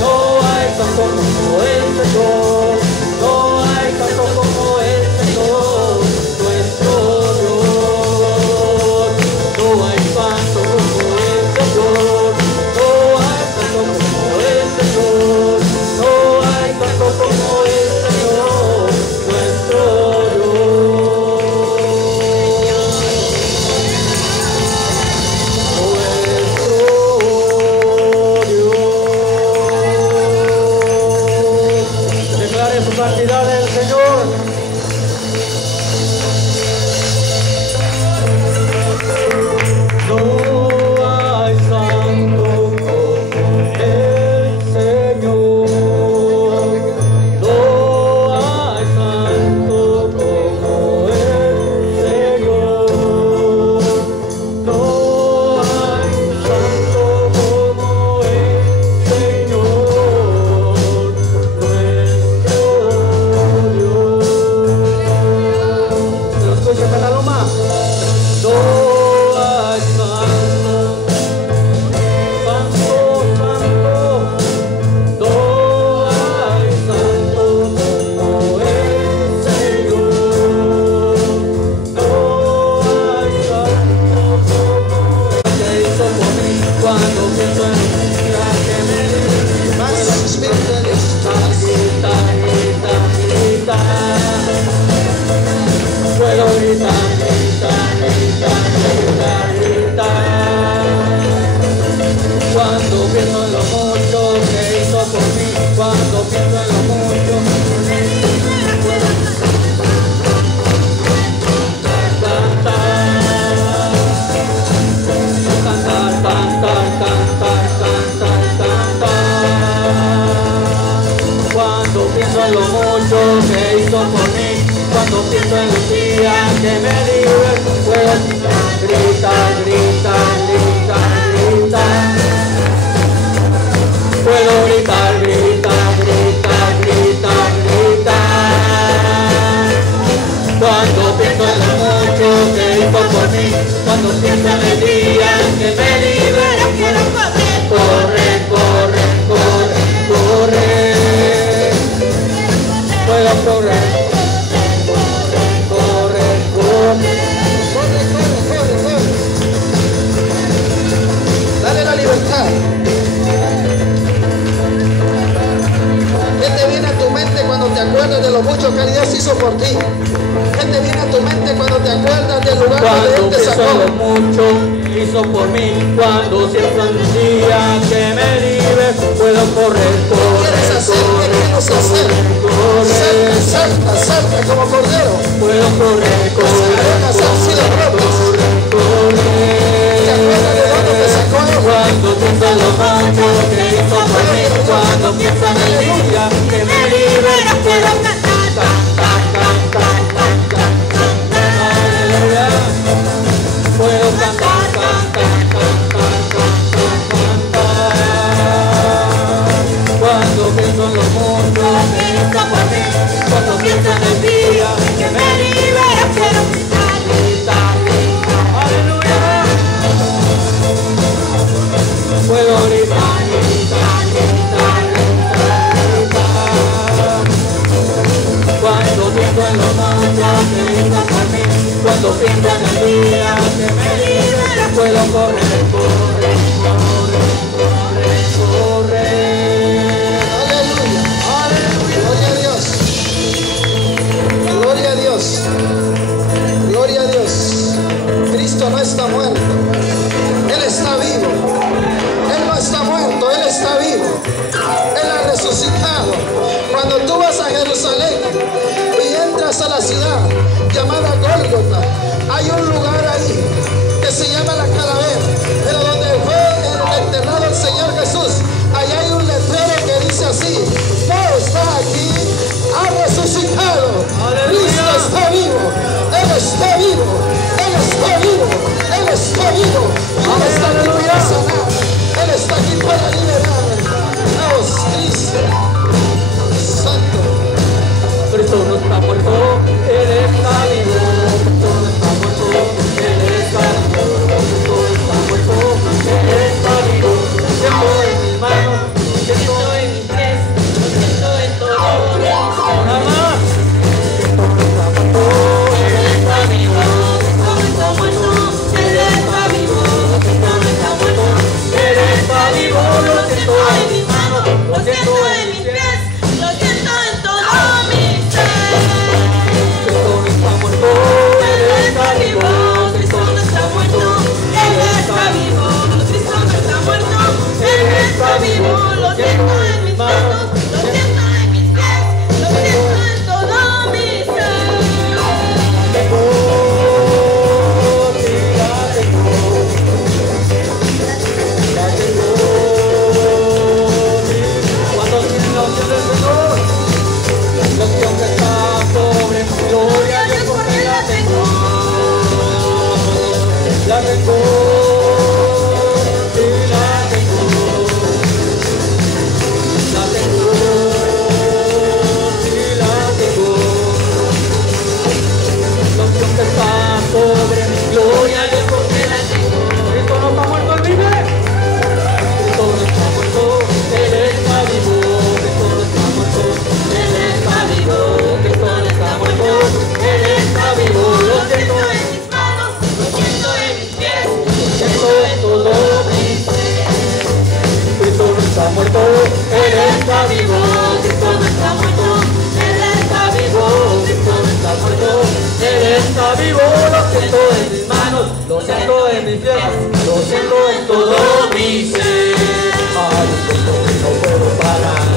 No hay santo como el Señor, no hay santo como el Señor, nuestro Dios. No hay santo como el Señor, no hay santo como el Señor, no hay santo como el Señor, nuestro Declare su santidad del Señor. No hay santo como el Señor. No hay santo como el Señor. No hay santo como el Señor, nuestro Dios. ¿Se lo escucha hasta la loma? No hay santo, santo, santo. No hay santo como el Señor. No hay santo como que hizo por mí cuando pienso en la que me Más Espíritu de Dios. grita, grita, grita. Puedo gritar, gritar, gritar, gritar, gritar. Cuando pienso en lo mucho que hizo por mí, cuando pienso en lo mucho puedo cantar, cantar, cantar, cantar, cantar. Cuando pienso en lo mucho que hizo por mí, cuando pienso en el día que me libre, puedo gritar, gritar, gritar, gritar. Puedo gritar, gritar, gritar, gritar, gritar. Cuando pienso en lo mucho que hizo por mí, cuando pienso en el día que me libera, quiero correr, correr, correr, correr. Puedo correr, correr, correr. Corre, corre, corre, corre. Dale la libertad. ¿Qué te viene a tu mente cuando te acuerdas de lo mucho que Dios hizo por ti? ¿Qué te viene a tu mente cuando te acuerdas del lugar donde Él Cuando te pienso sacó? en lo mucho que hizo por mí, cuando siento el día que me libre, puedo correr, correr, ¿Quieres hacer? ¿Qué correr, quieres hacer? correr. Salta, salta, salta como cordero. Puedo correr, correr, Las arenas han sido rotas. correr, correr. ¿Te acuerdas de dónde te sacó Él? Cuando pienso en lo mucho que hizo por mí, cuando pienso en el día que me libera, puedo cantar, cantar, cantar, cantar, cantar. Aleluya. Puedo cantar, cantar, cantar, cantar, cantar. Cuando pienso en lo mucho que hizo por mí, cuando pienso en el día que me libera, puedo gritar, gritar, gritar. Aleluya. Puedo gritar, gritar, gritar, gritar, gritar. Cuando pienso en lo mucho que hizo por mí, cuando pienso en el día que me libera, puedo correr, correr, correr, correr, correr. Aleluya. Aleluya. Gloria a Dios. Gloria a Dios. Gloria a Dios. Cristo no está muerto. Él está vivo. Él no está muerto. Él está vivo. Él ha resucitado. Cuando tú vas a Jerusalén y entras a la ciudad llamada Gólgota, hay un lugar ahí que se llama la calavera, pero donde fue enterrado el Señor Jesús, allá hay un letrero que dice así: no está aquí, ha resucitado. Aleluya. Cristo está vivo. Él está vivo. Él está vivo. Él está vivo. Él está aquí para sanar. Él está aquí para liberar. Dios, Cristo Santo. Cristo no está muerto, Él está vivo. Cristo no está muerto, siento en mi ser, lo siento en todo mi ser. Hay un gozo que no puedo parar,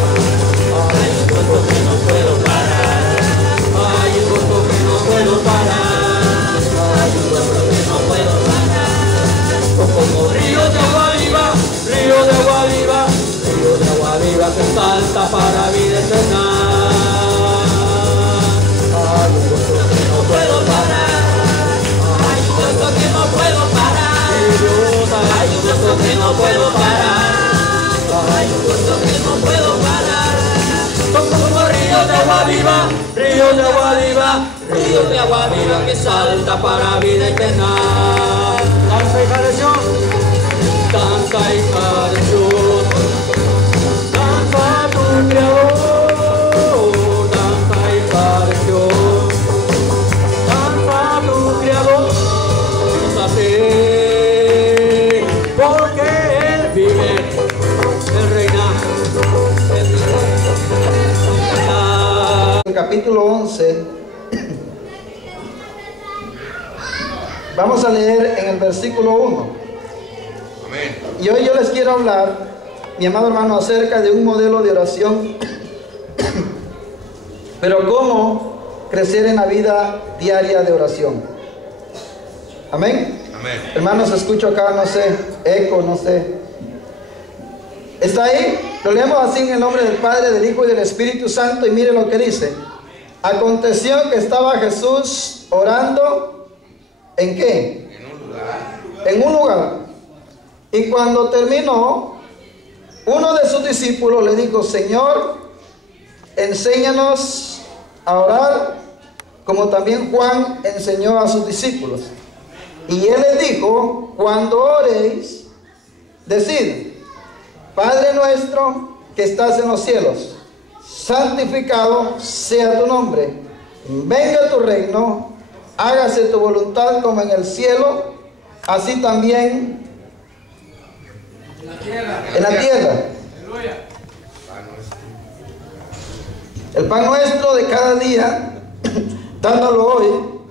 hay un gozo que no puedo parar, hay un gozo que no puedo parar, hay un gozo que no puedo parar. Como río de agua viva, río de agua viva, río de agua viva que salta para vida eterna. Hay un gozo que no puedo parar, hay un gozo que no puedo parar, hay un gozo que no puedo parar, hay un gozo que no puedo parar. Como río de agua viva, río de agua viva, río de agua viva que salta para vida eterna. Danza hija de Dios, danza hija de Dios, danza tu creador, danza hija de Dios, danza tu creador, Dios así, porque Él vive, Él reina, Él reina. El capítulo 11. Vamos a leer en el versículo 1. Amén. Y hoy yo les quiero hablar, mi amado hermano, acerca de un modelo de oración, pero cómo crecer en la vida diaria de oración. Amén. Amén. Hermanos, escucho acá, no sé, eco, no sé. ¿Está ahí? Lo leemos así en el nombre del Padre, del Hijo y del Espíritu Santo, y mire lo que dice. Aconteció que estaba Jesús orando. ¿En qué? En un lugar. En un lugar. Y cuando terminó, uno de sus discípulos le dijo: Señor, enséñanos a orar, como también Juan enseñó a sus discípulos. Y él les dijo: cuando oréis, decid: Padre nuestro que estás en los cielos, santificado sea tu nombre, venga tu reino, hágase tu voluntad como en el cielo, así también en la tierra. El pan nuestro de cada día, dándolo hoy.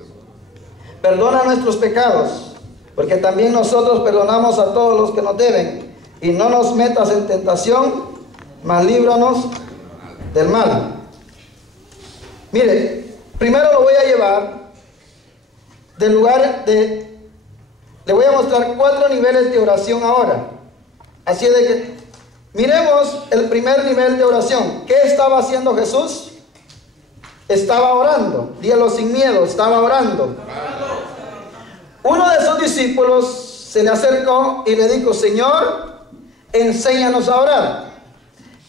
Perdona nuestros pecados, porque también nosotros perdonamos a todos los que nos deben. Y no nos metas en tentación, mas líbranos del mal. Mire, primero lo voy a llevar del lugar de... Le voy a mostrar 4 niveles de oración ahora. Así de que miremos el primer nivel de oración. ¿Qué estaba haciendo Jesús? Estaba orando. Dígalo sin miedo, estaba orando. Uno de sus discípulos se le acercó y le dijo: Señor, enséñanos a orar.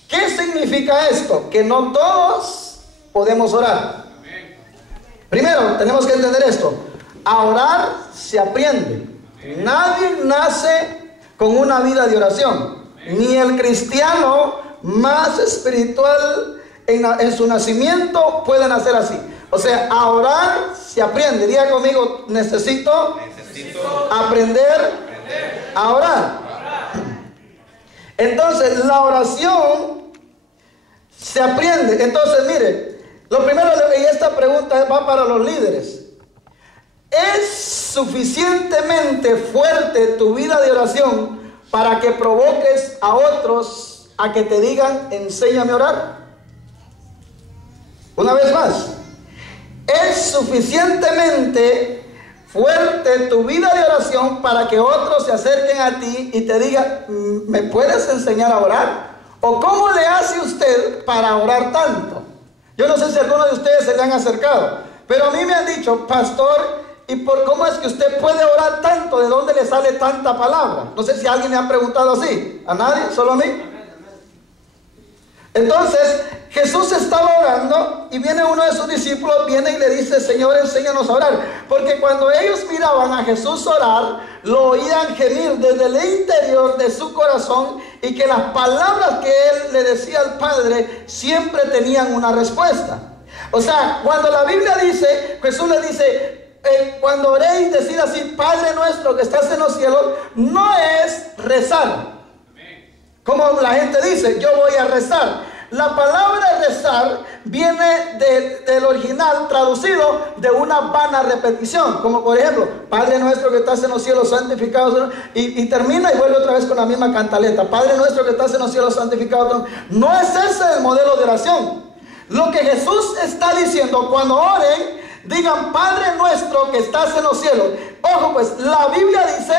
¿Qué significa esto? Que no todos podemos orar. Primero, tenemos que entender esto. A orar se aprende. Nadie nace con una vida de oración. Ni el cristiano más espiritual en su nacimiento puede nacer así. O sea, a orar se aprende. Diga conmigo: necesito aprender a orar. Entonces, la oración se aprende. Entonces, mire, lo primero, y esta pregunta va para los líderes. ¿Es suficientemente fuerte tu vida de oración para que provoques a otros a que te digan: enséñame a orar? Una vez más, ¿es suficientemente fuerte tu vida de oración para que otros se acerquen a ti y te digan: ¿me puedes enseñar a orar? ¿O cómo le hace usted para orar tanto? Yo no sé si alguno de ustedes se le han acercado, pero a mí me han dicho: pastor, ¿y por cómo es que usted puede orar tanto? ¿De dónde le sale tanta palabra? No sé si alguien me ha preguntado así. ¿A nadie? ¿Solo a mí? Entonces, Jesús estaba orando y viene uno de sus discípulos, viene y le dice: Señor, enséñanos a orar. Porque cuando ellos miraban a Jesús orar, lo oían gemir desde el interior de su corazón, y que las palabras que él le decía al Padre siempre tenían una respuesta. O sea, cuando la Biblia dice, Jesús le dice: cuando oréis, decid así: Padre nuestro que estás en los cielos, no es rezar. Como la gente dice: yo voy a rezar. la palabra rezar viene del original traducido de una vana repetición, como por ejemplo, Padre nuestro que estás en los cielos, santificado, y termina y vuelve otra vez con la misma cantaleta, Padre nuestro que estás en los cielos, santificado. No es ese el modelo de oración. Lo que Jesús está diciendo, cuando oren, digan Padre nuestro que estás en los cielos. Ojo pues, la Biblia dice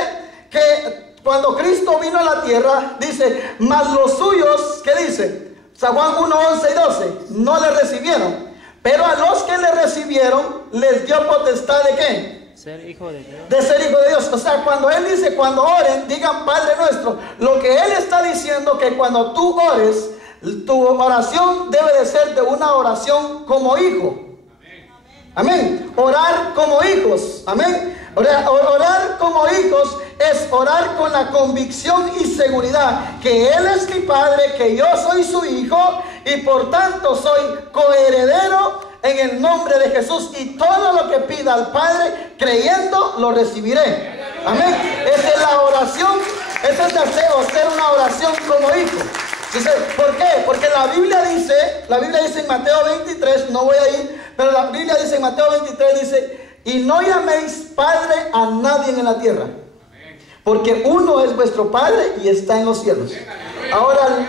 que cuando Cristo vino a la tierra, dice, mas los suyos, ¿qué dice? San Juan 1, 11 y 12, no le recibieron. Pero a los que le recibieron, les dio potestad ¿de qué? Ser hijo de Dios. De ser hijo de Dios. O sea, cuando Él dice, cuando oren, digan Padre nuestro. Lo que Él está diciendo que cuando tú ores, tu oración debe de ser de una oración como hijo. Amén. Orar como hijos. Amén. Orar como hijos es orar con la convicción y seguridad que Él es mi Padre, que yo soy su hijo y por tanto soy coheredero en el nombre de Jesús, y todo lo que pida al Padre creyendo lo recibiré. Amén. Esa es la oración, ese es el deseo, hacer una oración como hijo. Dice, ¿por qué? Porque la Biblia dice en Mateo 23, no voy a ir, pero la Biblia dice en Mateo 23, dice, y no llaméis Padre a nadie en la tierra, porque uno es vuestro Padre y está en los cielos. Ahora,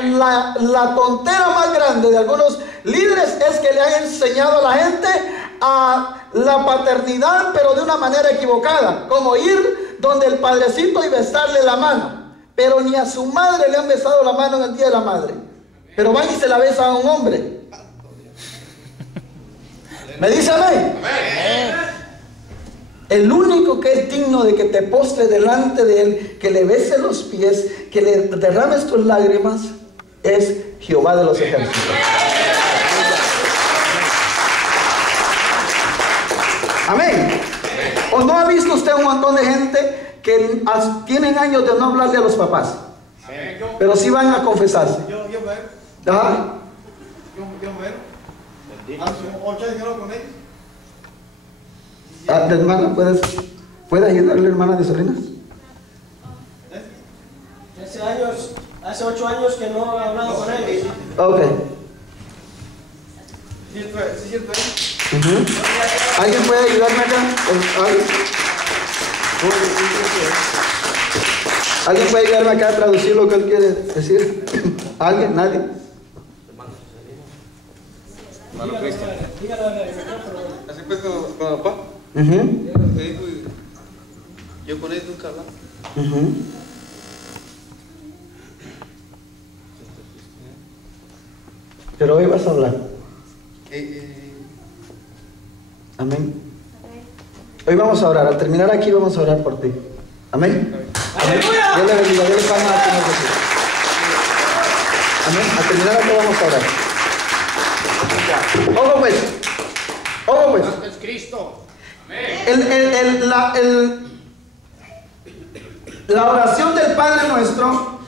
la tontera más grande de algunos líderes es que le han enseñado a la gente a la paternidad, pero de una manera equivocada, como ir donde el padrecito y besarle la mano. Pero ni a su madre le han besado la mano en el día de la madre, pero van y se la besan a un hombre. ¿Me dice amén? El único que es digno de que te postres delante de Él, que le beses los pies, que le derrames tus lágrimas, es Jehová de los ejércitos. Amén. ¿O no ha visto usted un montón de gente que tienen años de no hablarle a los papás, pero sí van a confesarse? ¿Ah? Hermana, ¿puede ayudarle, hermana de Salinas? Hace 8 años que no he hablado con él. Ok. ¿Alguien puede ayudarme acá? ¿Alguien puede ayudarme acá a traducir lo que él quiere decir? ¿Alguien? ¿Nadie? Hermano Cristian. Así fue con papá. Yo con él nunca hablaba. Pero hoy vas a hablar. Amén. Hoy vamos a orar. Al terminar aquí vamos a orar por ti. Amén. ¡Aleluya! Dios le bendiga. Dios le palma al Señor Jesús. Amén. Al terminar aquí vamos a orar. Ojo pues. Ojo pues. Es Cristo. La oración del Padre Nuestro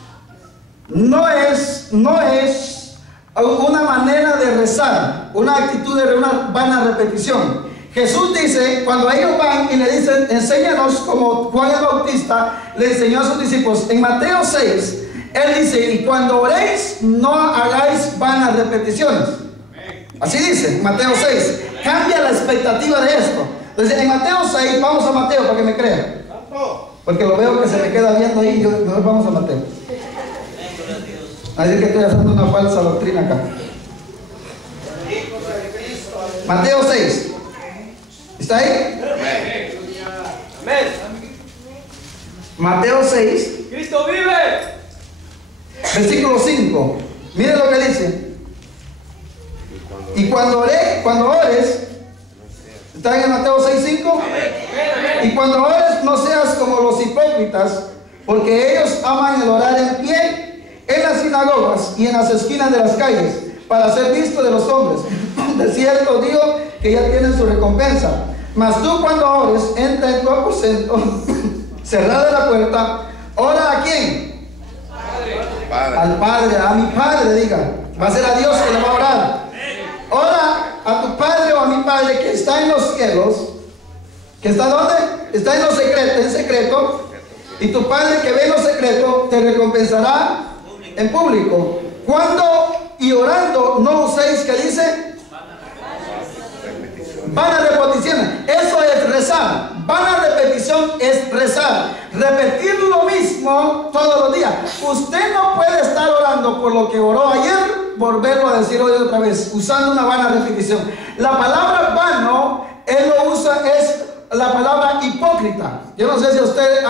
no es una manera de rezar, una actitud de una vana repetición. Jesús dice, cuando ellos van y le dicen, enséñanos, como Juan el Bautista le enseñó a sus discípulos, en Mateo 6, él dice, y cuando oréis, no hagáis vanas repeticiones. Así dice, Mateo 6. Cambia la expectativa de esto. Entonces, en Mateo 6, vamos a Mateo para que me crean. Porque lo veo que se me queda viendo ahí, mejor vamos a Mateo. Así que estoy haciendo una falsa doctrina acá. Mateo 6. ¿Está ahí? Amén. Mateo 6. Cristo vive. Versículo 5. Miren lo que dice. Y cuando ores, ¿están en Mateo 6:5? Y cuando ores, no seas como los hipócritas, porque ellos aman el orar en pie en las sinagogas y en las esquinas de las calles, para ser visto de los hombres. De cierto digo que ya tienen su recompensa. Mas tú, cuando ores, entra en tu aposento, cerrada la puerta, ora a quién? Padre. Al Padre, a mi Padre, diga. Va a ser a Dios que le va a orar. Ora a tu Padre o a mi Padre que está en los cielos. ¿Que está dónde? Está en secreto. Y tu Padre que ve en lo secreto te recompensará en público. Cuando y orando 6, ¿qué dice? Vana repeticiones. Eso es rezar. Vana repetición es rezar. Repetir lo mismo todos los días. Usted no puede estar orando por lo que oró ayer, volverlo a decir hoy otra vez, usando una vana repetición. La palabra vano, él lo usa, es la palabra hipócrita. Yo no sé si usted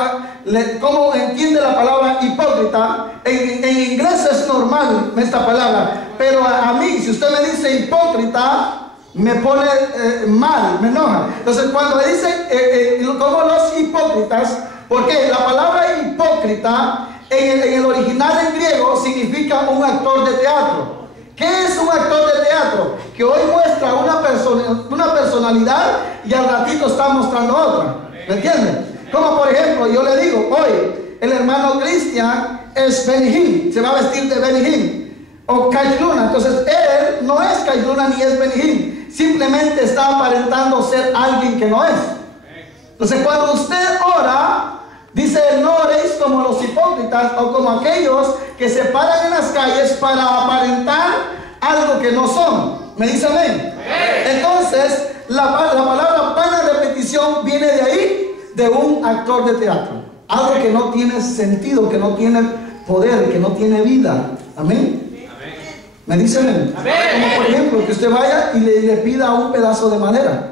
cómo entiende la palabra hipócrita. En inglés es normal esta palabra, pero a mí, si usted me dice hipócrita, me pone mal, me enoja. Entonces cuando dice como los hipócritas, porque la palabra hipócrita en el original en griego significa un actor de teatro. ¿Qué es un actor de teatro? Que hoy muestra una personalidad y al ratito está mostrando otra. ¿Me entienden? Como por ejemplo, yo le digo, hoy el hermano Cristian es Benny Hinn, se va a vestir de Benny Hinn. O Cash Luna. Entonces él no es Cash Luna ni es Benny Hinn. Simplemente está aparentando ser alguien que no es. Entonces cuando usted ora, dice, no oréis como los hipócritas o como aquellos que se paran en las calles para aparentar algo que no son. ¿Me dice amén? Entonces, la palabra vana repetición viene de ahí, de un actor de teatro. Algo que no tiene sentido, que no tiene poder, que no tiene vida. Amén. ¿Me dice amén? Como por ejemplo, que usted vaya y le pida un pedazo de madera.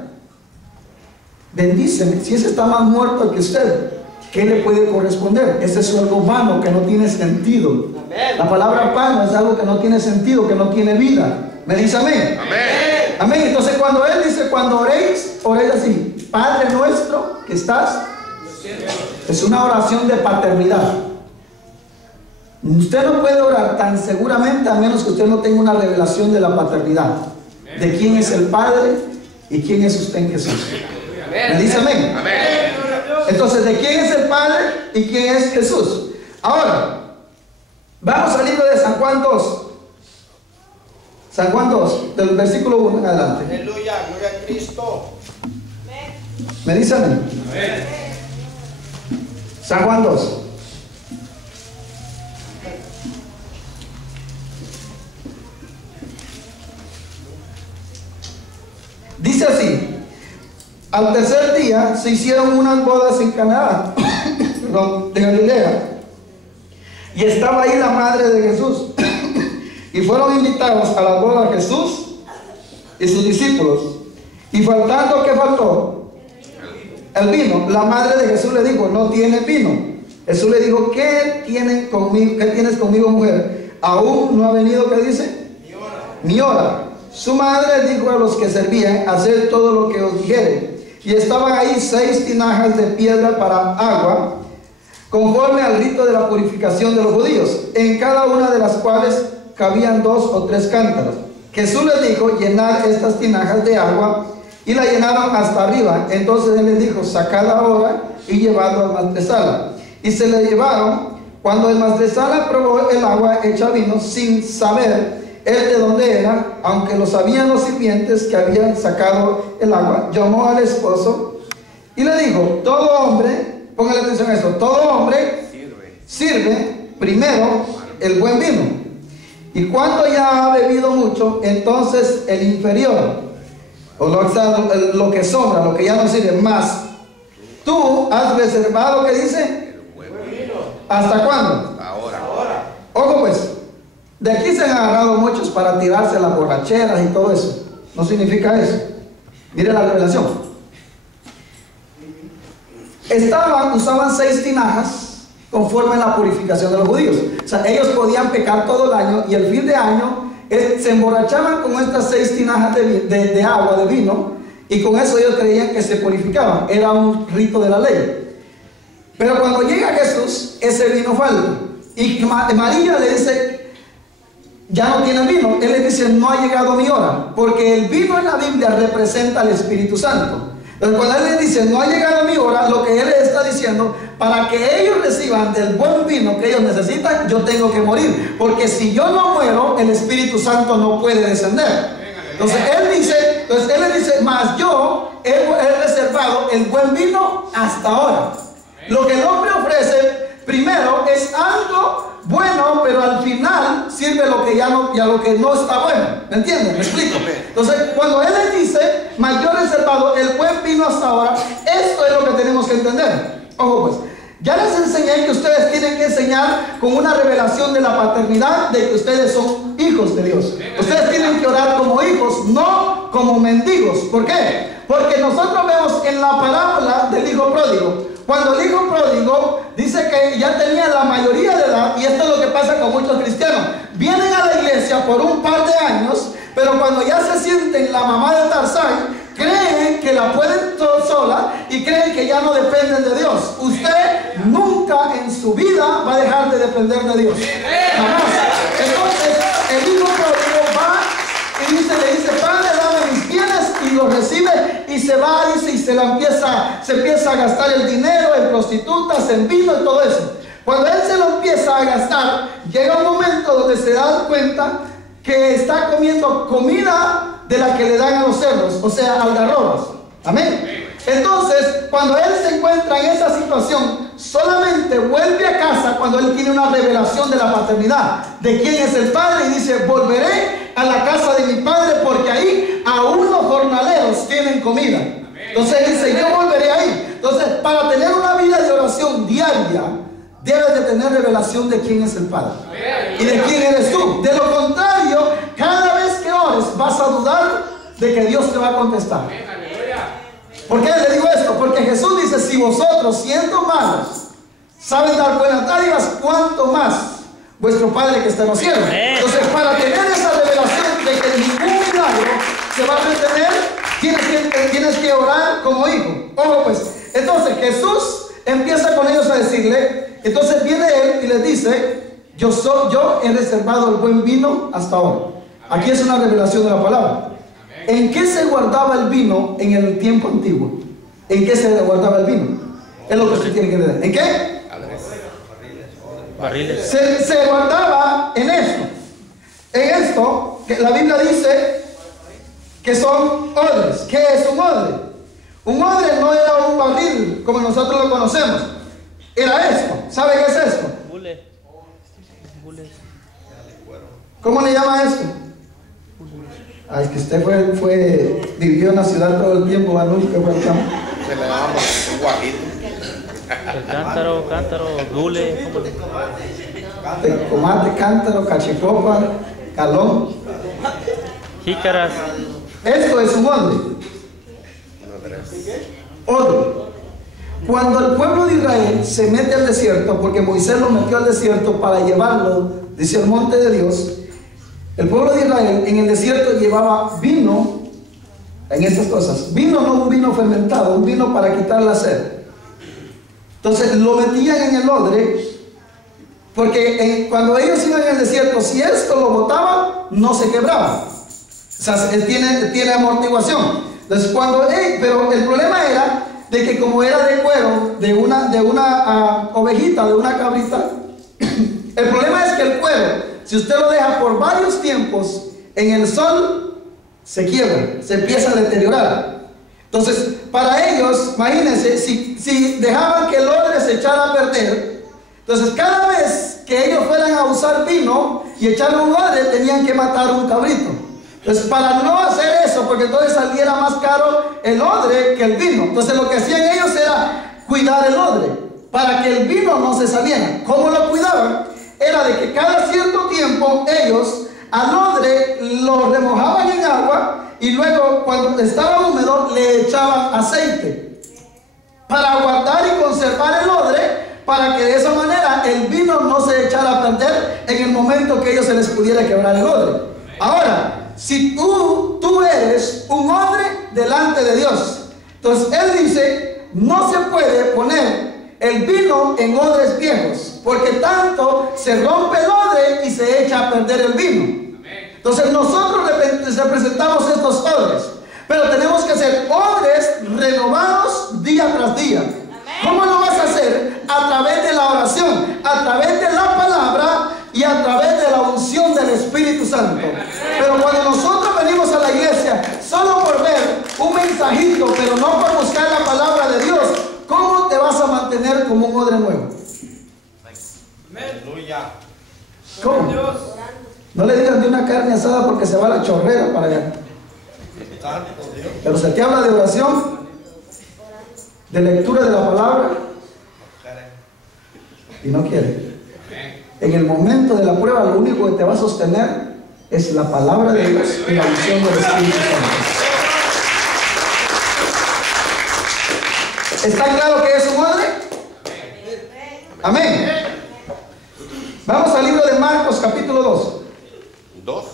Bendíceme. Si ese está más muerto que usted, ¿qué le puede corresponder? Ese es algo vano que no tiene sentido. Amén. La palabra vano es algo que no tiene sentido, que no tiene vida. ¿Me dice amén? Amén. Amén. Entonces cuando él dice, cuando oréis, oréis así: Padre nuestro que estás. Es una oración de paternidad. Usted no puede orar tan seguramente a menos que usted no tenga una revelación de la paternidad. De quién es el Padre y quién es usted en Jesús. ¿Me dice amén? Amén. Entonces, ¿de quién es el Padre y quién es Jesús? Ahora, vamos al libro de San Juan 2. San Juan 2, del versículo 1 en adelante. Aleluya, gloria a Cristo. ¿Me dice amén? Amén. San Juan 2. Dice así: al tercer día se hicieron unas bodas en Caná, de Galilea, y estaba ahí la madre de Jesús. Y fueron invitados a la boda Jesús y sus discípulos. Y faltando, ¿qué faltó? El vino. La madre de Jesús le dijo, no tiene vino. Jesús le dijo, ¿qué tienes conmigo, mujer? Aún no ha venido, ¿qué dice? Mi hora. Su madre dijo a los que servían, haced todo lo que os dijere. Y estaban ahí 6 tinajas de piedra para agua, conforme al rito de la purificación de los judíos, en cada una de las cuales cabían 2 o 3 cántaros. Jesús les dijo, llenad estas tinajas de agua, y la llenaron hasta arriba. Entonces él les dijo, sacadla ahora y llevadlo al maestresala. Y se le llevaron. Cuando el maestresala probó el agua hecha vino, sin saber él de dónde era, aunque lo sabían los sirvientes que habían sacado el agua, llamó al esposo y le dijo, todo hombre, póngale atención a esto, todo hombre sirve primero el buen vino, y cuando ya ha bebido mucho, entonces el inferior, o lo que sobra, lo que ya no sirve más. Tú has reservado, ¿qué dice? ¿Hasta cuándo? Ahora. Ojo pues, de aquí se han agarrado muchos para tirarse las borracheras y todo eso. No significa eso. Mire la revelación. Usaban 6 tinajas conforme a la purificación de los judíos. O sea, ellos podían pecar todo el año y el fin de año se emborrachaban con estas 6 tinajas de agua, de vino, y con eso ellos creían que se purificaban. Era un rito de la ley. Pero cuando llega Jesús, ese vino falta. Y María le dice, ya no tiene vino. Él le dice, no ha llegado mi hora, porque el vino en la Biblia representa al Espíritu Santo. Entonces cuando él le dice, no ha llegado mi hora, lo que él está diciendo, para que ellos reciban del buen vino que ellos necesitan, yo tengo que morir, porque si yo no muero, el Espíritu Santo no puede descender. Entonces él le dice, mas yo he reservado el buen vino hasta ahora. Lo que el hombre ofrece primero es algo bueno, pero al final sirve lo que ya no, y a lo que no está bueno. ¿Me entienden? ¿Me explico? Entonces, cuando Él les dice, mayor reservado, el buen vino hasta ahora, esto es lo que tenemos que entender. Ojo pues, ya les enseñé que ustedes tienen que enseñar con una revelación de la paternidad, de que ustedes son hijos de Dios. Ustedes tienen que orar como hijos, no como mendigos. ¿Por qué? Porque nosotros vemos en la parábola del hijo pródigo, cuando el hijo pródigo dice que ya tenía la mayoría de edad, y esto es lo que pasa con muchos cristianos, vienen a la iglesia por un par de años, pero cuando ya se sienten la mamá de Tarzán, creen que la pueden sola y creen que ya no dependen de Dios. Usted nunca en su vida va a dejar de depender de Dios. Jamás. Entonces, el hijo pródigo va y le dice, Padre, dame mis bienes, y lo recibe y se va, dice, y se empieza a gastar el dinero en prostitutas, en vino y todo eso. Cuando él se lo empieza a gastar, llega un momento donde se da cuenta que está comiendo comida de la que le dan a los cerdos, o sea, algarrobas. Amén. Entonces, cuando él se encuentra en esa situación, solamente vuelve a casa cuando él tiene una revelación de la paternidad, de quién es el padre, y dice, volveré a la casa de mi padre porque ahí aún los jornaleros tienen comida. Entonces él dice, yo volveré ahí. Entonces, para tener una vida de oración diaria, debes de tener revelación de quién es el Padre y de quién eres tú. De lo contrario, cada vez que ores vas a dudar de que Dios te va a contestar. ¿Por qué le digo esto? Porque Jesús dice, si vosotros, siendo malos, saben dar buenas dádivas, ¿cuánto más vuestro Padre que está en los cielos? Entonces, para tener esa revelación de que ningún milagro se va a retener, tienes que orar como hijo. Ojo pues, entonces Jesús empieza con ellos a decirle, entonces viene él y les dice, yo he reservado el buen vino hasta ahora. Aquí es una revelación de la palabra. ¿En qué se guardaba el vino en el tiempo antiguo? ¿En qué se guardaba el vino? Es lo que usted tiene que entender. ¿En qué? Barriles. Se guardaba en esto. En esto, que la Biblia dice que son odres. ¿Qué es un odre? Un odre no era un barril como nosotros lo conocemos. Era esto. ¿Sabe qué es esto? Bule. ¿Cómo le llama esto? Es que usted vivió en la ciudad todo el tiempo, nunca fue al campo. Se le llamamos un guajito. El cántaro, bule. Comate, cántaro, cachipopa, calón. Jícaras. Esto es un odre. Odre. Cuando el pueblo de Israel se mete al desierto, porque Moisés lo metió al desierto para llevarlo, dice, al monte de Dios, el pueblo de Israel en el desierto llevaba vino en estas cosas. Vino, no un vino fermentado, un vino para quitar la sed. Entonces lo metían en el odre, porque cuando ellos iban en el desierto, si esto lo botaban, no se quebraba. O sea, tiene amortiguación. Entonces pero el problema era de que como era de cuero, de una ovejita, de una cabrita, el problema es que el cuero, si usted lo deja por varios tiempos en el sol, se quiebra, se empieza a deteriorar. Entonces, para ellos, imagínense, si dejaban que el odre se echara a perder, entonces cada vez que ellos fueran a usar vino y echar un odre, tenían que matar un cabrito. Entonces, para no hacer eso, porque entonces saliera más caro el odre que el vino, entonces lo que hacían ellos era cuidar el odre, para que el vino no se saliera. ¿Cómo lo cuidaban? Era de que cada cierto tiempo ellos al odre lo remojaban en agua y luego cuando estaba húmedo le echaban aceite para guardar y conservar el odre, para que de esa manera el vino no se echara a perder en el momento que ellos se les pudiera quebrar el odre. Ahora, si tú eres un odre delante de Dios, entonces él dice, no se puede poner el vino en odres viejos, porque tanto se rompe el odre y se echa a perder el vino. Entonces nosotros representamos estos odres, pero tenemos que ser odres renovados día tras día. ¿Cómo lo vas a hacer? A través de la oración, a través de la palabra y a través de la unción del Espíritu Santo. Pero cuando nosotros venimos a la iglesia solo por ver un mensajito, pero no por buscar la palabra de Dios, ¿cómo te vas a mantener como un odre nuevo? Aleluya. ¿Cómo? No le digan de una carne asada porque se va la chorrera para allá. Pero se te habla de oración, de lectura de la palabra, y no quiere. En el momento de la prueba, lo único que te va a sostener es la palabra de Dios y la unción del Espíritu Santo. ¿Está claro que es un odre? Amén. Vamos al libro de Marcos capítulo 2.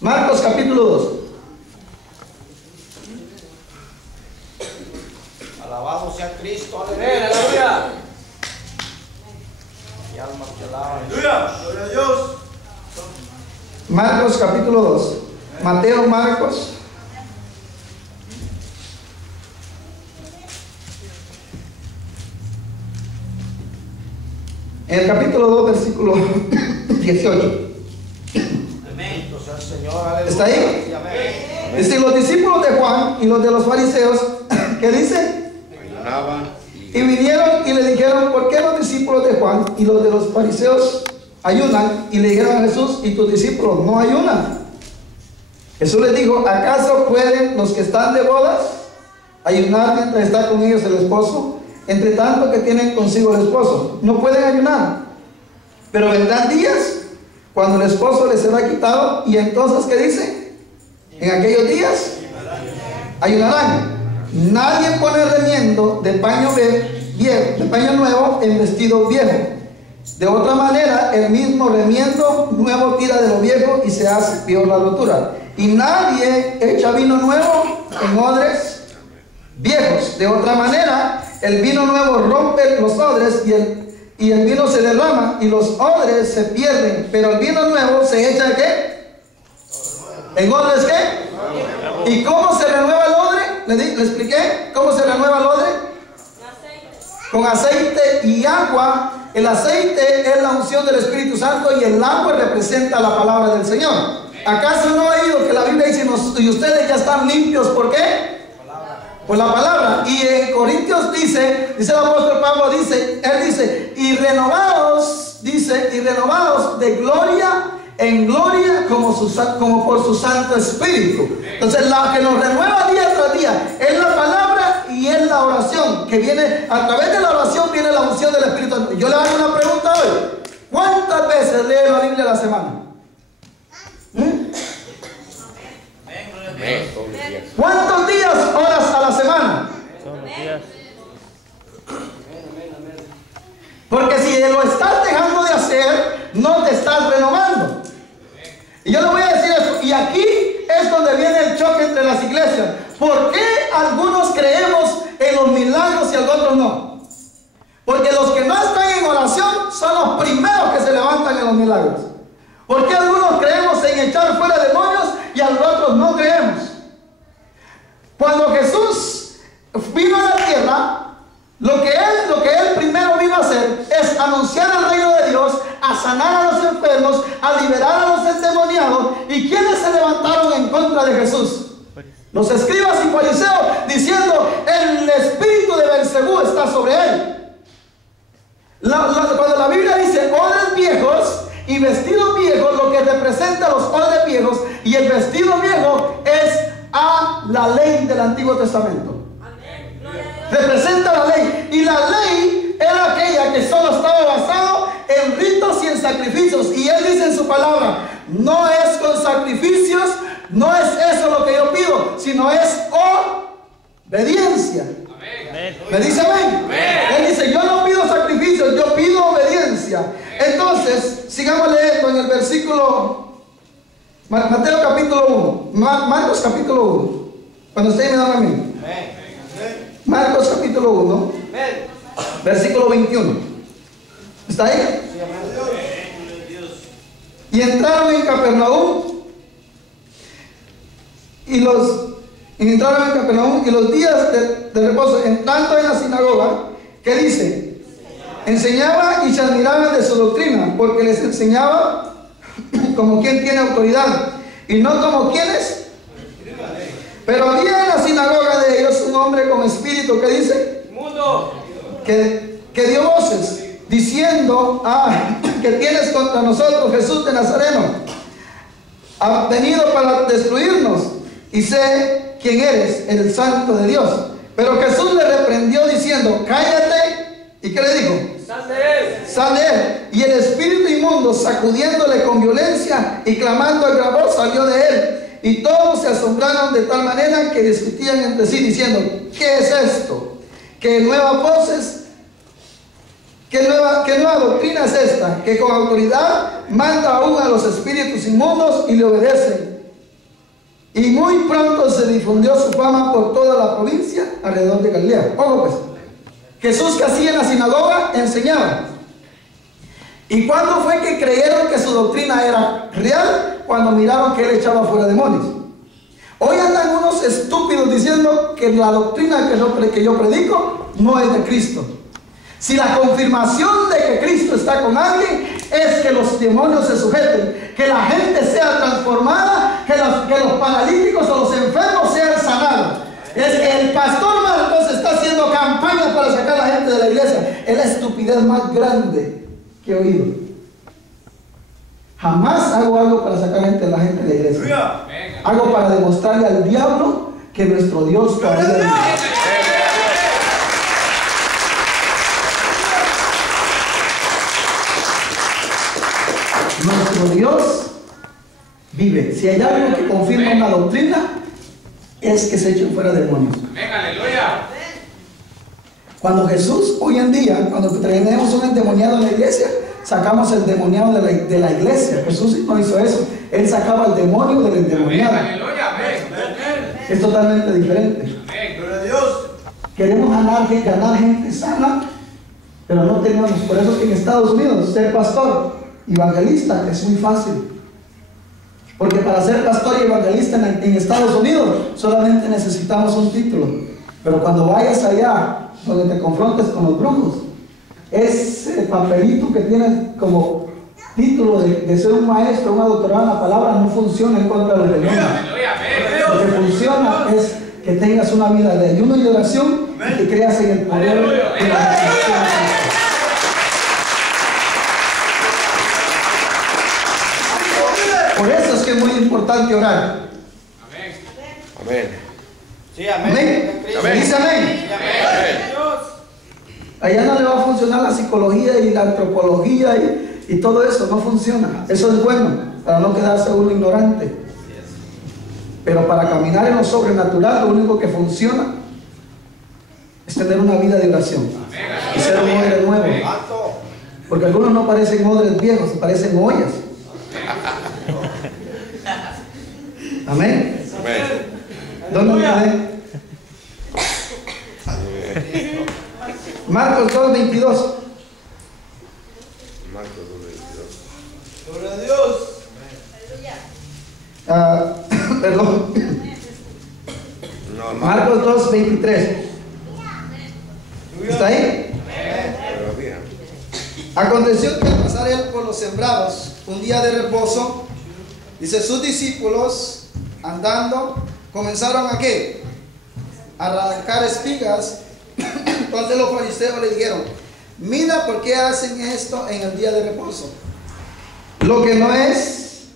Marcos capítulo 2. Alabado sea Cristo, Aleluya. aleluya. Mi alma te alaba. Aleluya. Gloria a Dios. Marcos capítulo 2. Mateo, Marcos. En el capítulo 2, versículo 18. Bendito sea el Señor, aleluya. ¿Está ahí? Y amén. Dice, los discípulos de Juan y los de los fariseos, ¿qué dice? Ayunaban Y vinieron y le dijeron, ¿por qué los discípulos de Juan y los de los fariseos ayunan? Y le dijeron a Jesús, ¿y tus discípulos no ayunan? Jesús les dijo, ¿acaso pueden los que están de bodas ayunar mientras está con ellos el esposo? Entre tanto que tienen consigo el esposo, no pueden ayunar. Pero vendrán días cuando el esposo les será quitado, y entonces, ¿qué dice? En aquellos días ayunarán. Nadie pone remiendo de paño viejo, de paño nuevo en vestido viejo. De otra manera, el mismo remiendo nuevo tira de lo viejo y se hace peor la rotura. Y nadie echa vino nuevo en odres viejos. De otra manera, el vino nuevo rompe los odres y el vino se derrama y los odres se pierden. Pero el vino nuevo se echa ¿qué? ¿En odres qué? ¿Y cómo se renueva el odre? ¿Le expliqué cómo se renueva el odre? Con aceite y agua. El aceite es la unción del Espíritu Santo y el agua representa la palabra del Señor. ¿Acaso no ha oído que la Biblia dice, y ustedes ya están limpios? ¿Por qué? Por la palabra. Y en Corintios dice el apóstol Pablo, él dice, y renovados de gloria en gloria como por su Santo Espíritu. Entonces, la que nos renueva día tras día es la palabra y es la oración, que viene, a través de la oración viene la unción del Espíritu Santo. Yo le hago una pregunta hoy: ¿cuántas veces lee la Biblia a la semana? ¿Cuántos días oras a la semana? Porque si lo estás dejando de hacer, no te estás renovando. Y yo le voy a decir esto, y aquí es donde viene el choque entre las iglesias. ¿Por qué algunos creemos en los milagros y otros no? Porque los que no están en oración son los primeros que se levantan en los milagros. ¿Por qué algunos creemos en echar fuera demonios y a los otros no creemos? Cuando Jesús vino a la tierra, lo que él primero vino a hacer es anunciar el reino de Dios, a sanar a los enfermos, a liberar a los endemoniados. ¿Y quiénes se levantaron en contra de Jesús? Los escribas y fariseos, diciendo, el espíritu de Belcebú está sobre él. Cuando la Biblia dice odres viejos y vestidos viejos, lo que representa los odres viejos y el vestido viejo es a la ley del Antiguo Testamento. Representa la ley, y la ley era aquella que solo estaba basado en ritos y en sacrificios, y él dice en su palabra, no es con sacrificios, no es eso lo que yo pido, sino es obediencia. Amén. ¿Me dice amén? Amén. Él dice, yo no pido sacrificios, yo pido obediencia. Entonces, sigamos leyendo en el versículo Mateo capítulo 1, Marcos capítulo 1, cuando ustedes me dan a mí. Marcos capítulo 1, versículo 21. ¿Está ahí? Y entraron en Capernaum y los días de reposo, entrando en la sinagoga, ¿qué dice? Enseñaba y se admiraban de su doctrina, porque les enseñaba como quien tiene autoridad y no como quienes. Pero había en la sinagoga de ellos un hombre con espíritu que dice que dio voces diciendo, que tienes contra nosotros, Jesús de Nazareno? Has venido para destruirnos, y sé quién eres, el Santo de Dios. Pero Jesús le reprendió diciendo, cállate. ¿Y qué le dijo? Sal de él. Sal de él. Y el espíritu inmundo, sacudiéndole con violencia y clamando a gran voz, salió de él. Y todos se asombraron de tal manera que discutían entre sí diciendo, ¿qué es esto? ¿Qué nuevas voces? ¿Qué nueva doctrina es esta? Que con autoridad manda aún a los espíritus inmundos y le obedecen. Y muy pronto se difundió su fama por toda la provincia alrededor de Galilea. Ojo pues, Jesús que hacía en la sinagoga enseñaba. ¿Y cuándo fue que creyeron que su doctrina era real? Cuando miraron que él echaba fuera demonios. Hoy andan unos estúpidos diciendo que la doctrina que yo predico no es de Cristo. Si la confirmación de que Cristo está con alguien es que los demonios se sujeten, que la gente sea transformada, que los paralíticos o los enfermos sean sanados. Es que el pastor Marcos está haciendo campaña para sacar a la gente de la iglesia. Es la estupidez más grande que he oído. Jamás hago algo para sacar gente de la gente de la iglesia. Hago para demostrarle al diablo que nuestro Dios todavía vive. Nuestro Dios vive. Si hay algo que confirma una doctrina, es que se echen fuera demonios. Aleluya. Cuando Jesús, hoy en día, cuando tenemos un endemoniado en la iglesia, sacamos el endemoniado de la iglesia. Jesús no hizo eso. Él sacaba el demonio del endemoniado. Es totalmente diferente. Queremos ganar gente sana, pero no tenemos. Por eso es que en Estados Unidos ser pastor, evangelista, es muy fácil. Porque para ser pastor y evangelista en Estados Unidos solamente necesitamos un título. Pero cuando vayas allá donde te confrontes con los brujos, ese papelito que tienes como título de ser un maestro, una doctorada en la palabra, no funciona en contra de los demonios. Lo que funciona es que tengas una vida de ayuno y oración y que creas en el poder de la resurrección de Cristo. Por eso es que es muy importante orar. Amén. Sí, amén. Amén. Amén. Dice amén. Allá no le va a funcionar la psicología y la antropología y todo eso, no funciona. Eso es bueno, para no quedarse uno ignorante. Pero para caminar en lo sobrenatural, lo único que funciona es tener una vida de oración y ser un odre nuevo. Porque algunos no parecen odres viejos, parecen ollas. Amén. Amén. ¿Dónde me quedé? Marcos 2:22. Marcos 2:22. Gloria a Dios. Perdón. No, Marcos 2:23. ¿Está ahí? todavía. Aconteció que al pasar él por los sembrados, un día de reposo, dice, sus discípulos andando comenzaron a ¿qué? A arrancar espigas. Entonces los fariseos le dijeron, mira por qué hacen esto en el día de reposo, lo que no es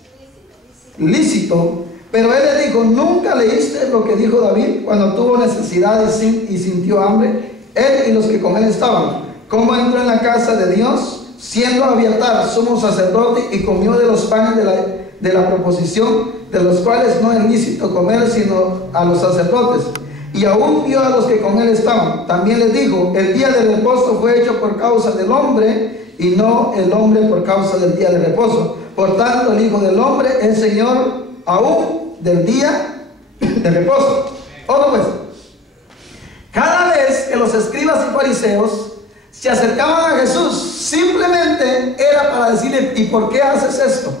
lícito. Pero él le dijo, ¿nunca leíste lo que dijo David cuando tuvo necesidad y sintió hambre? Él y los que con él estaban, cómo entró en la casa de Dios, siendo Abiatar sumo sacerdote, y comió de los panes de la proposición, de los cuales no es lícito comer sino a los sacerdotes. Y aún vio a los que con él estaban. También les dijo, el día de reposo fue hecho por causa del hombre, y no el hombre por causa del día de reposo. Por tanto, el Hijo del Hombre es Señor aún del día de reposo. Ojo pues, cada vez que los escribas y fariseos se acercaban a Jesús, simplemente era para decirle, ¿y por qué haces esto?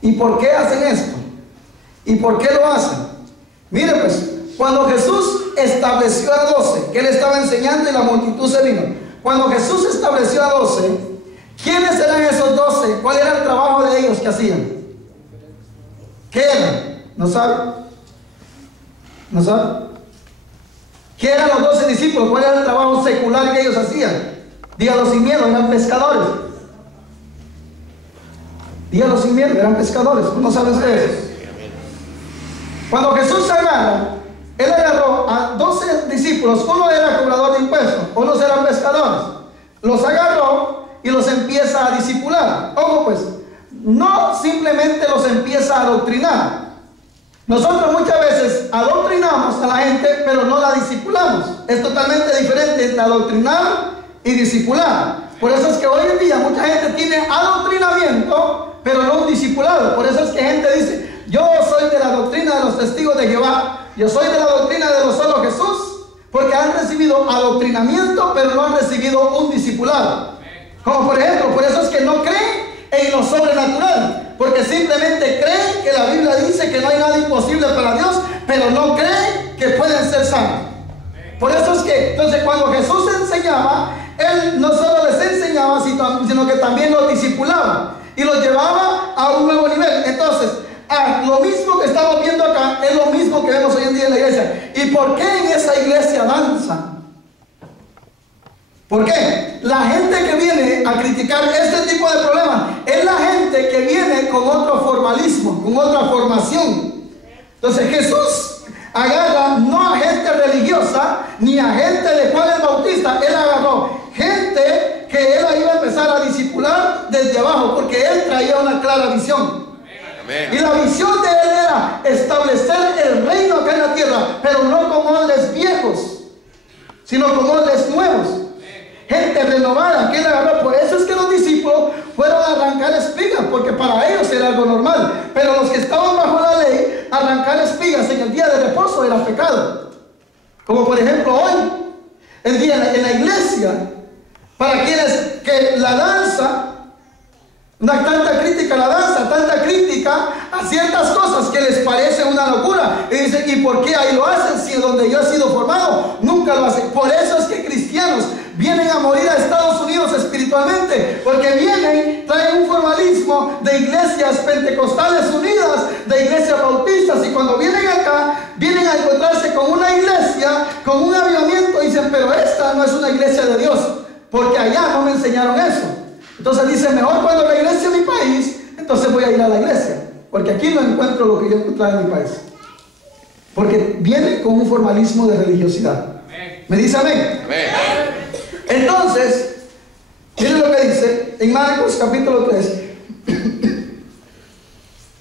¿Y por qué hacen esto? ¿Y por qué lo hacen? Mire pues, cuando Jesús estableció a 12, que él estaba enseñando y la multitud se vino. Cuando Jesús estableció a 12, ¿quiénes eran esos 12? ¿Cuál era el trabajo de ellos que hacían? ¿Qué eran? ¿No sabe? ¿No sabe? ¿Qué eran los 12 discípulos? ¿Cuál era el trabajo secular que ellos hacían? Dígalo sin miedo, eran pescadores. dígalo sin miedo, eran pescadores, ¿no saben ustedes? Cuando Jesús se agarra, Él agarró a 12 discípulos, uno era cobrador de impuestos, unos eran pescadores, los agarró y los empieza a discipular. Ojo pues, no simplemente los empieza a adoctrinar. Nosotros muchas veces adoctrinamos a la gente, pero no la discipulamos. Es totalmente diferente entre adoctrinar y discipular. Por eso es que hoy en día mucha gente tiene adoctrinamiento, pero no un discipulado. Por eso es que gente dice, yo soy de la doctrina de los testigos de Jehová, yo soy de la doctrina de los solo Jesús, porque han recibido adoctrinamiento, pero no han recibido un discipulado. Como por ejemplo, por eso es que no creen en lo sobrenatural, porque simplemente creen que la Biblia dice que no hay nada imposible para Dios, pero no creen que pueden ser sanos. Por eso es que, entonces, cuando Jesús enseñaba, Él no solo les enseñaba, sino que también los discipulaba y los llevaba a un nuevo nivel. Entonces, lo mismo que estamos viendo acá es lo mismo que vemos hoy en día en la iglesia. ¿Y por qué en esa iglesia danzan? ¿Por qué? La gente que viene a criticar este tipo de problemas es la gente que viene con otro formalismo, con otra formación. Entonces Jesús agarra no a gente religiosa ni a gente de Juan el Bautista. Él agarró gente que él iba a empezar a discipular desde abajo, porque él traía una clara visión. Y la visión de él era establecer el reino acá en la tierra, pero no con moldes viejos, sino con moldes nuevos. Gente renovada que él agarró. Por eso es que los discípulos fueron a arrancar espigas, porque para ellos era algo normal. Pero los que estaban bajo la ley, arrancar espigas en el día de reposo era pecado. Como por ejemplo hoy, en la iglesia, para quienes que la danza, no hay tanta crítica a la danza, tanta crítica a ciertas cosas que les parece una locura. Y dicen, ¿y por qué ahí lo hacen? Si donde yo he sido formado, nunca lo hacen. Por eso es que cristianos vienen a morir a Estados Unidos espiritualmente, porque vienen, traen un formalismo de iglesias pentecostales unidas, de iglesias bautistas, y cuando vienen acá, vienen a encontrarse con una iglesia, con un avivamiento, y dicen, pero esta no es una iglesia de Dios, porque allá no me enseñaron eso. Entonces dicen, mejor cuando regrese a mi país, entonces voy a ir a la iglesia, porque aquí no encuentro lo que yo encontraba en mi país. Porque viene con un formalismo de religiosidad. Amén. ¿Me dice amén? Amén. Entonces, miren lo que dice en Marcos capítulo 3.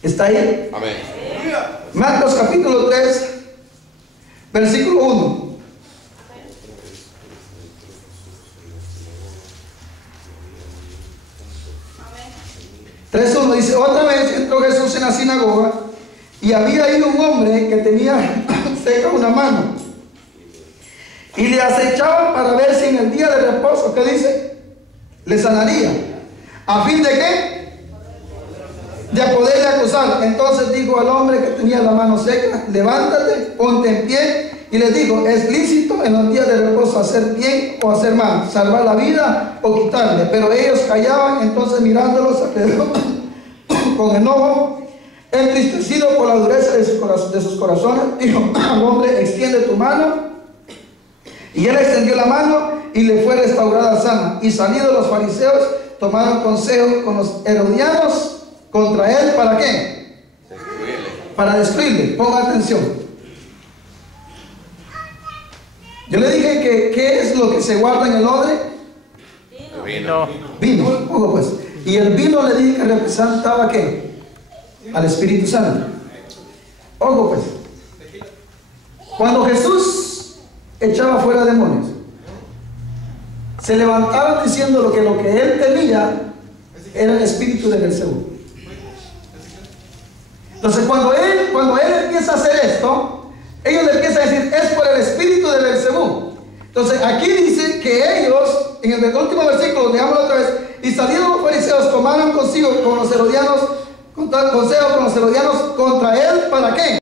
¿Está ahí? Amén. Marcos capítulo 3, versículo 1. 3:1 dice, otra vez entró Jesús en la sinagoga y había ahí un hombre que tenía seca una mano y le acechaban para ver si en el día de reposo, ¿qué dice? Le sanaría. ¿A fin de qué? De poderle acusar. Entonces dijo al hombre que tenía la mano seca, levántate, ponte en pie, y le dijo, es lícito en los días de reposo hacer bien o hacer mal, salvar la vida o quitarle. Pero ellos callaban. Entonces mirándolos alrededor con enojo, entristecido por la dureza de sus corazones, dijo al hombre, extiende tu mano. Y él extendió la mano y le fue restaurada sana. Y salidos los fariseos, tomaron consejo con los herodianos contra él. ¿Para qué? Para destruirle. Ponga atención. Yo le dije que ¿qué es lo que se guarda en el odre? Vino. Vino. Ojo pues. Y el vino le dije que representaba ¿qué? Al Espíritu Santo. Ojo pues. Cuando Jesús echaba fuera demonios, se levantaban diciendo lo que él tenía era el espíritu de Belcebú. Entonces cuando él empieza a hacer esto, ellos le empiezan a decir, es por el espíritu de Belcebú. Entonces aquí dice que ellos, en el último versículo, leámoslo otra vez, y salieron los fariseos, tomaron consigo con los herodianos, consejo con los herodianos contra él. ¿Para qué?